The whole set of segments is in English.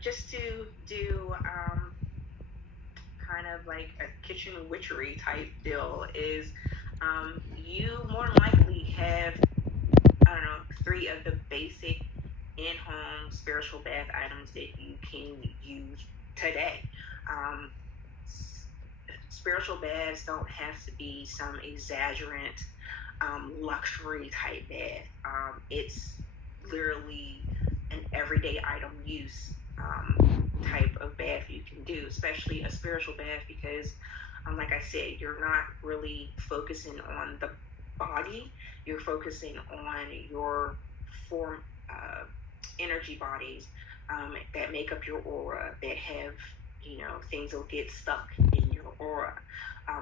Just to do kind of like a kitchen witchery type deal is you more than likely have, I don't know, three of the basic in-home spiritual bath items that you can use today. Um, Spiritual baths don't have to be some exaggerant luxury type bath. It's literally an everyday item use type of bath you can do, especially a spiritual bath, because, like I said, you're not really focusing on the body, you're focusing on your form, energy bodies that make up your aura, that have, things will get stuck in your aura.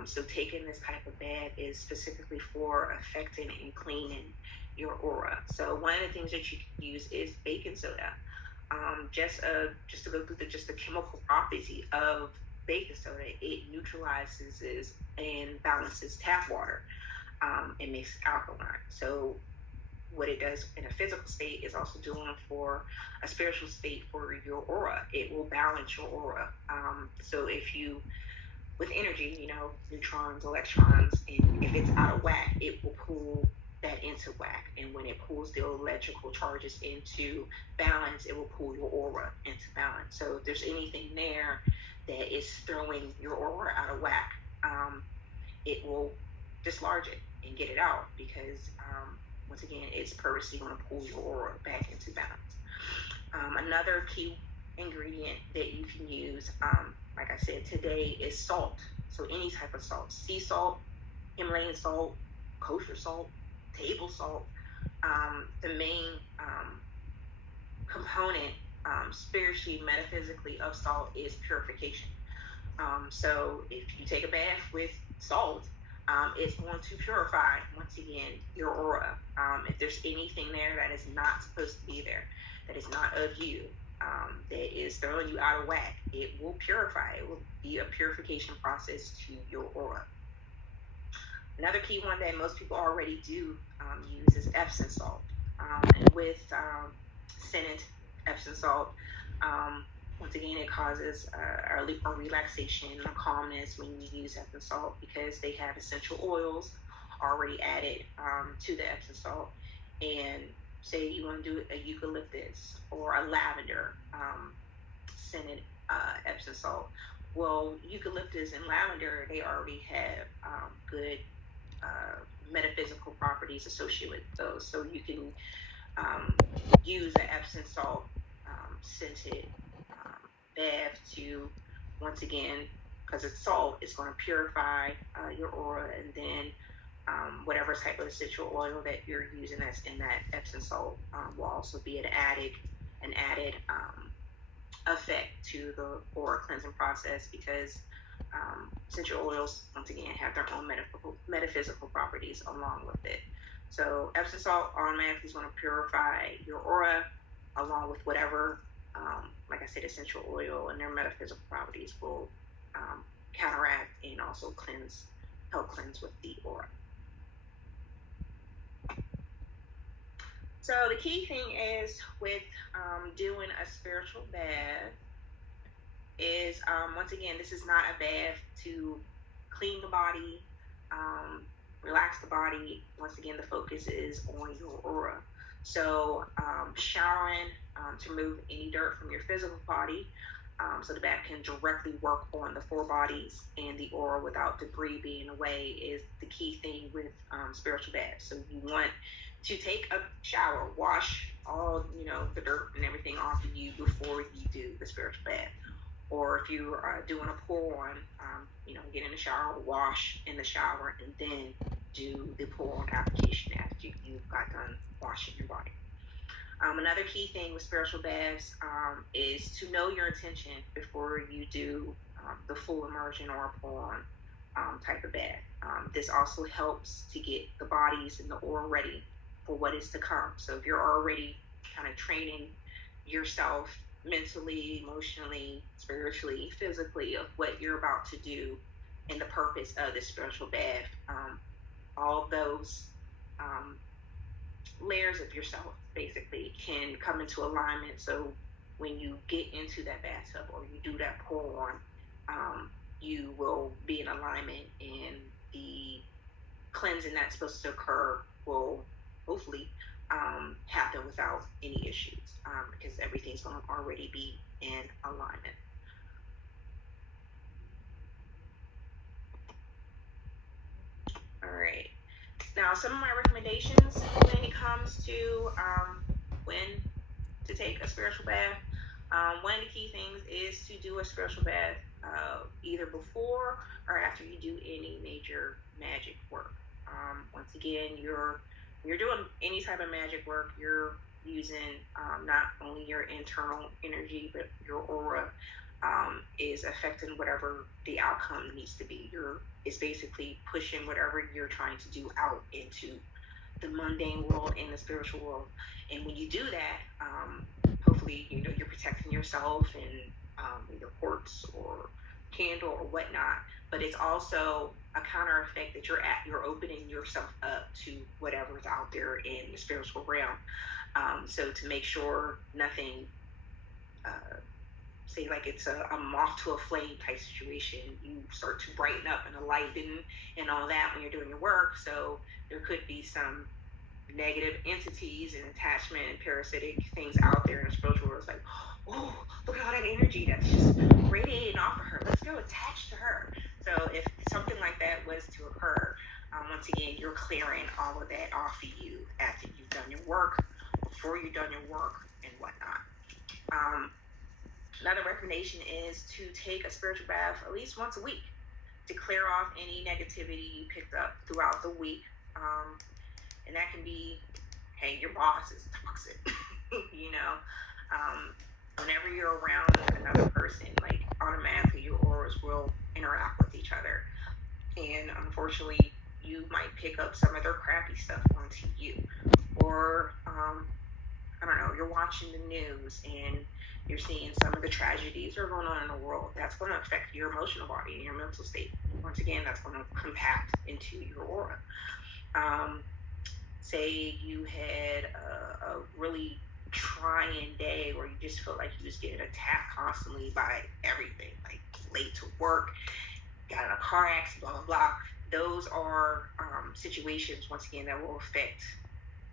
So taking this type of bath is specifically for affecting and cleaning your aura. So one of the things that you can use is baking soda. Just to go through the chemical property of baking soda, it neutralizes and balances tap water. It makes it alkaline. So what it does in a physical state is also doing for a spiritual state for your aura. It will balance your aura. So if you, with energy, neutrons, electrons, and if it's out of whack, it will pull that into whack. And when it pulls the electrical charges into balance, it will pull your aura into balance. So if there's anything there that is throwing your aura out of whack, it will dislodge it and get it out, because once again, it's purposely going to pull your aura back into balance. Another key ingredient that you can use, like I said today, is salt. So any type of salt: sea salt, Himalayan salt, kosher salt, table salt. The main component, spiritually, metaphysically, of salt is purification. So if you take a bath with salt, it's going to purify, once again, your aura. If there's anything there that is not supposed to be there, that is not of you, that is throwing you out of whack, it will purify. It will be a purification process to your aura. Another key one that most people already do use is Epsom salt. And with scented Epsom salt, once again, it causes a relaxation, a calmness when you use Epsom salt, because they have essential oils already added to the Epsom salt. And say you want to do a eucalyptus or a lavender scented Epsom salt. Well, eucalyptus and lavender, they already have good metaphysical properties associated with those. So you can um, use the Epsom salt scented bath to, once again, because it's salt, it's going to purify your aura, and then whatever type of essential oil that you're using that's in that Epsom salt will also be an added effect to the aura cleansing process, because essential oils, once again, have their own metaphysical properties along with it. So Epsom salt automatically is going to purify your aura, along with whatever, like I said, essential oil and their metaphysical properties will counteract and also help cleanse with the aura. So the key thing is with doing a spiritual bath is, once again, this is not a bath to clean the body, um, relax the body. Once again, the focus is on your aura. So showering to remove any dirt from your physical body, so the bath can directly work on the four bodies and the aura without debris being away, is the key thing with spiritual baths. So you want to take a shower, wash all the dirt and everything off of you before you do the spiritual bath. Or if you are doing a pour on, get in the shower, wash in the shower, and then do the pour on application after you got done washing your body. Another key thing with spiritual baths is to know your intention before you do the full immersion or pour on type of bath. This also helps to get the bodies and the aura ready for what is to come. So if you're already kind of training yourself mentally, emotionally, spiritually, physically, of what you're about to do and the purpose of the spiritual bath, all those um, layers of yourself basically can come into alignment. So when you get into that bathtub or you do that pour on, you will be in alignment, and the cleansing that's supposed to occur will hopefully happen without any issues, because everything's going to already be in alignment. All right. Now, some of my recommendations when it comes to when to take a spiritual bath. One of the key things is to do a spiritual bath either before or after you do any major magic work. Once again, you're doing any type of magic work, you're using not only your internal energy, but your aura is affecting whatever the outcome needs to be. It's basically pushing whatever you're trying to do out into the mundane world and the spiritual world. And when you do that, hopefully, you're protecting yourself and your quartz or candle or whatnot. But it's also a counter effect that you're opening yourself up to whatever's out there in the spiritual realm. So to make sure nothing, say like it's a moth to a flame type situation, you start to brighten up and enlighten and all that when you're doing your work. So there could be some negative entities and attachment and parasitic things out there in the spiritual world. It's like, oh, look at all that energy that's just radiating off of her. Let's go attach to her. So if something like that was to occur, once again, you're clearing all of that off of you after you've done your work, before you've done your work, and whatnot. Another recommendation is to take a spiritual bath at least once a week to clear off any negativity you picked up throughout the week. And that can be, hey, your boss is toxic. Whenever you're around another person, like automatically your auras will interact with each other. And unfortunately, you might pick up some of their crappy stuff onto you. Or, I don't know, you're watching the news and you're seeing some of the tragedies that are going on in the world. That's going to affect your emotional body and your mental state. Once again, that's going to compact into your aura. Say you had a really trying day where you just felt like you was getting attacked constantly by everything, like late to work, got in a car accident, blah, blah, blah. Those are situations, once again, that will affect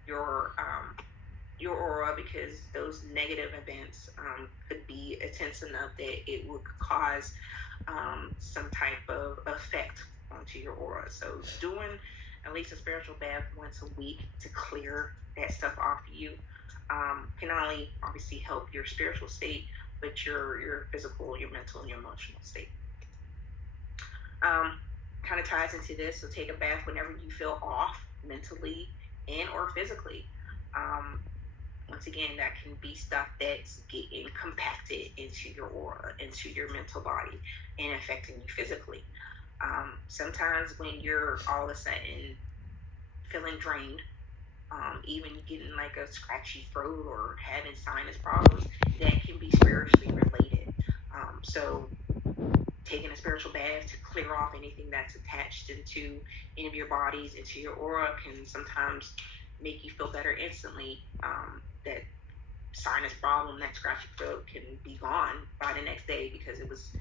your aura, because those negative events could be intense enough that it would cause some type of effect onto your aura. So doing at least a spiritual bath once a week to clear that stuff off you can not only obviously help your spiritual state, but your physical, your mental, and your emotional state. Kind of ties into this. So take a bath whenever you feel off mentally and or physically. Once again, that can be stuff that's getting compacted into your aura, into your mental body, and affecting you physically. Sometimes when you're all of a sudden feeling drained, even getting like a scratchy throat or having sinus problems, that can be spiritually related. So taking a spiritual bath to clear off anything that's attached into any of your bodies, into your aura, can sometimes make you feel better instantly. That sinus problem, that scratchy throat, can be gone by the next day because it was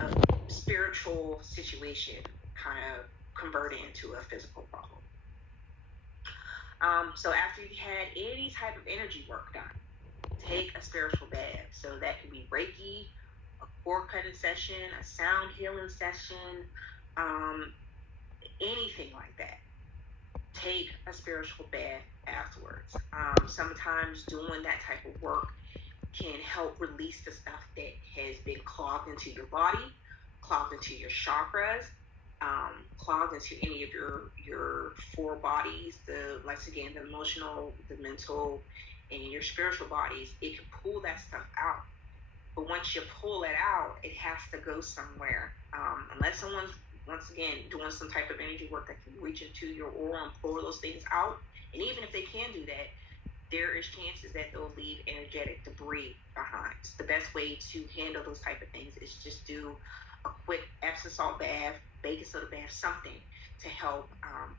a spiritual situation kind of converted into a physical problem. So after you've had any type of energy work done, take a spiritual bath. So that could be Reiki, a cord cutting session, a sound healing session, anything like that. Take a spiritual bath afterwards. Sometimes doing that type of work can help release the stuff that has been clogged into your body, clogged into your chakras, clogged into any of your four bodies, once again, the emotional, the mental, and your spiritual bodies. It can pull that stuff out. But once you pull it out, it has to go somewhere. Unless someone's, once again, doing some type of energy work that can reach into your aura and pull those things out. And even if they can do that, there is chances that they'll leave energetic debris behind. So the best way to handle those type of things is just do a quick Epsom salt bath, baking soda bath, something to help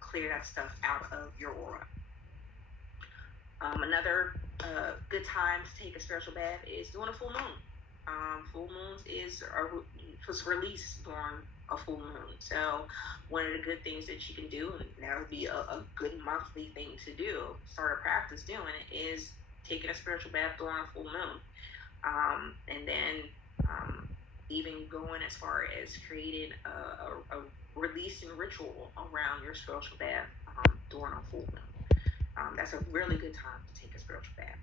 clear that stuff out of your aura. Another good time to take a spiritual bath is during a full moon. Full moons was released during a full moon. So one of the good things that you can do, and that would be a good monthly thing to do, start a practice doing it, is taking a spiritual bath during a full moon. And then even going as far as creating a releasing ritual around your spiritual bath during a full moon. That's a really good time to take a spiritual bath.